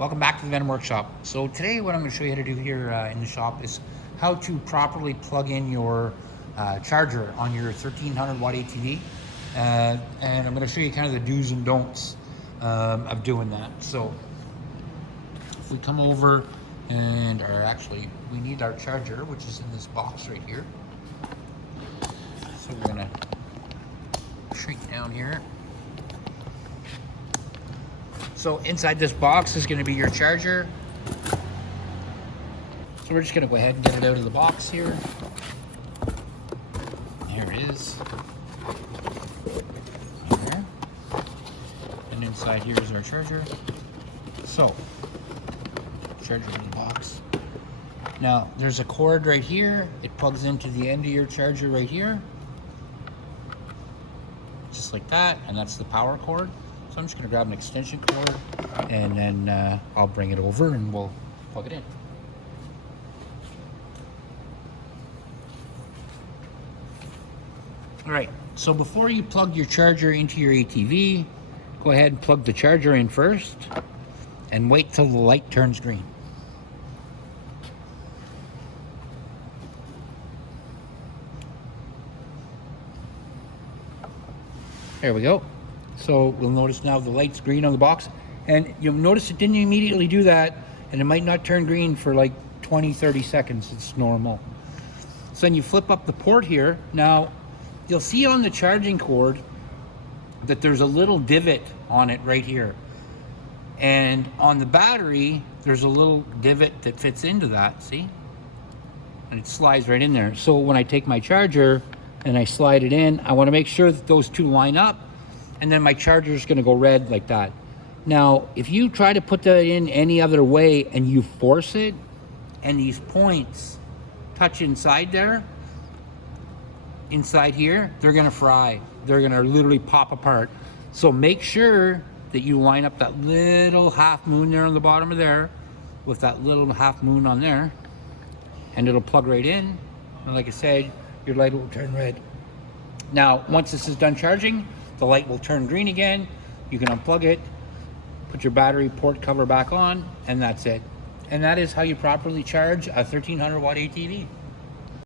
Welcome back to the Venom Workshop. So today what I'm going to show you how to do here in the shop is how to properly plug in your charger on your 1300 watt ATV. And I'm going to show you kind of the do's and don'ts of doing that. So if we come over and we need our charger, which is in this box right here. So we're going to shrink down here. So inside this box is going to be your charger. So we're just going to go ahead and get it out of the box here. There it is. There. And inside here is our charger. So, charger in the box. Now, there's a cord right here. It plugs into the end of your charger right here. Just like that, and that's the power cord. So I'm just going to grab an extension cord and then I'll bring it over and we'll plug it in. Alright, so before you plug your charger into your ATV, go ahead and plug the charger in first and wait till the light turns green. There we go. So we'll notice now the light's green on the box, and you'll notice it didn't immediately do that, and it might not turn green for like 20-30 seconds. It's normal. So then you flip up the port here. Now you'll see on the charging cord that there's a little divot on it right here, and on the battery there's a little divot that fits into that, see, and it slides right in there. So when I take my charger and I slide it in, I want to make sure that those two line up, and then my charger is going to go red like that. Now, if you try to put that in any other way and you force it, and these points touch inside there, inside here, they're going to fry. They're going to literally pop apart. So make sure that you line up that little half moon there on the bottom of there with that little half moon on there, and it'll plug right in. And like I said, your light will turn red. Now, once this is done charging, the light will turn green again. You can unplug it, put your battery port cover back on, and that's it. And that is how you properly charge a 1300 watt ATV.